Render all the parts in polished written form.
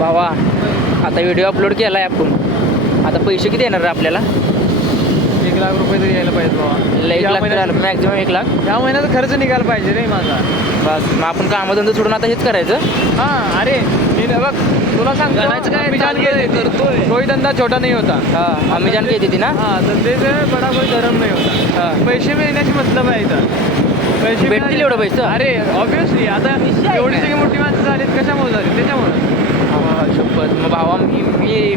भावा आता video upload केला आहे आपण, आता पैसे किती येणार रे आपल्याला? 1 लाख रुपये तरी यायला पाहिजे बाबा. 1 लाख मॅक्झिमम 1 लाख. ह्या महिन्यात खर्च निघायला पाहिजे रे माझा. बस मग आपण कामधंदा सोडून आता हेच करायचं. हां अरे मी बघ तुला सांगतो काय करतोय. कोई धंदा छोटा नाही होता. हां आम्ही जाण घेते ती ना. हां तर ते बडा कोई धरम नाही होता. हां पैसे मिळण्याची मतलब आहे इथं. पैसे भेटतील एवढं पैसे? अरे ऑब्विसली आता एवढी सगळी मोठी माणसं झालीत कशामुळे झाली त्याच्यामुळे. शपथ. मग भावा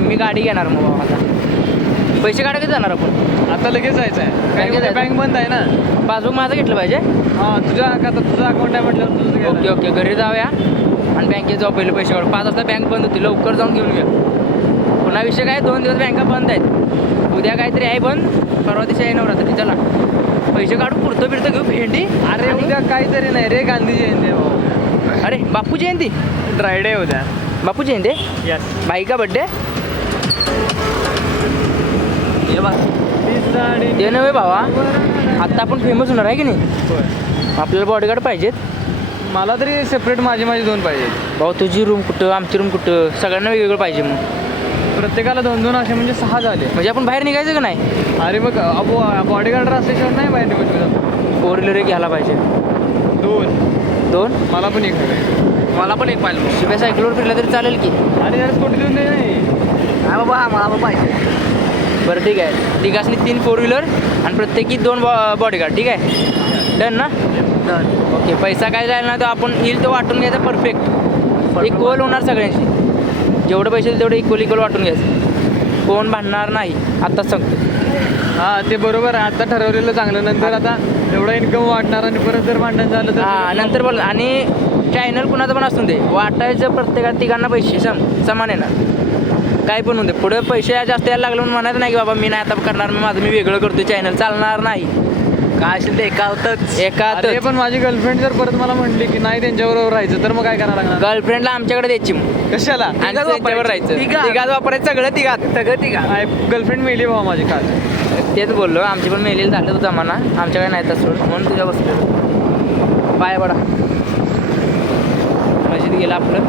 मी गाडी घेणार मग भावा. आता पैसे काढा किती जाणार आपण? आता लगेच जायचं आहे. बँक बंद आहे ना. पासबुक माझं घेतलं पाहिजे. हां तुझ्या तुझं अकाउंट आहे म्हटल्यावर तुझं घ्यायला. ओके ओके घरी जाऊया आणि बँकेत जाऊ पहिले पैसे काढू. 5 वाजता बँक बंद होती, लवकर जाऊन घेऊन घ्या. पुन्हा विषय काय 2 दिवस बँका बंद आहेत. उद्या काहीतरी आहे बंद, परवा दिवशी आहे नवरात्री. चला पैसे काढू, पुरतं बिरतं घेऊ भेंडी. अरे उद्या काहीतरी नाही रे, गांधी जयंती आहे भाऊ. अरे बापू जयंती, ड्रायडे उद्या. बापू जयंती आहे? यस. बाई का बड्डे? ये बघ ते नव्हे भावा, आत्ता आपण फेमस होणार आहे की नाही? होय. आपल्याला बॉडीगार्ड पाहिजेत. मला तरी सेपरेट माझे 2 पाहिजेत. भाऊ तुझी रूम कुठं, आमची रूम कुठं, सगळ्यांना वेगवेगळं पाहिजे. मग प्रत्येकाला 2-2 असे म्हणजे 6 झाले. म्हणजे आपण बाहेर निघायचं का नाही? अरे बघ बॉडीगार्ड असल्याशिवाय नाही बाहेर निघू शकत. 4 व्हीलर एक घ्यायला पाहिजे. 2 2? मला पण 1 हवे. मला पण एक पाहिजे. शिवाय सायकलवर फिरलं तरी चालेल की? अरे यार स्कूटी देऊन दे नाही. नाही बाबा मला पण पाहिजे. बरं ठीक आहे. तिघासनी 3 4 व्हीलर आणि प्रत्येकी 2 बॉडीगार्ड. ठीक आहे, डन ना? ओके. पैसा काय जायला ना तो आपण येईल तो वाटून घ्यायचा परफेक्ट. इक्वल होणार सगळ्यांशी. जेवढं पैसे येईल तेवढं इक्वल वाटून घ्यायचं. कोण भांडणार नाही, आत्ताच सांगतो. हां ते बरोबर आहे. आता ठरवलेलं चांगलं. नंतर आता एवढा इन्कम वाटणार आणि परत जर भांडण झालं तर हां नंतर बोल. आणि चॅनल कुणाचं पण असून दे, वाटायचं प्रत्येकात तिघांना पैसे समान येणार. काय पण होते पुढे पैसे जास्त यायला लागलं म्हणून म्हणायचं नाही की बाबा मी नाही आता करणार, मी वेगळं करतो चॅनल. चालणार नाही. काय असेल ते एकातच. अरे पण माझी गर्लफ्रेंड जर परत मला म्हटली की नाही त्यांच्याबरोबर राहायचं तर मग काय करायला लागणार? गर्लफ्रेंडला आमच्याकडे द्यायची मग. कशाला? आणि त्यांच्यावर राहायचं. तिघात वापरायचं सगळं तिघात. गर्लफ्रेंड मेली भावा माझी काल. तेच बोललो, आमची पण मेलेली झालं तुझा जमाना. आमच्याकडे नाही तसं म्हणून तुझ्या बसलो. पाय बडा मस्जिद गेला आपलं.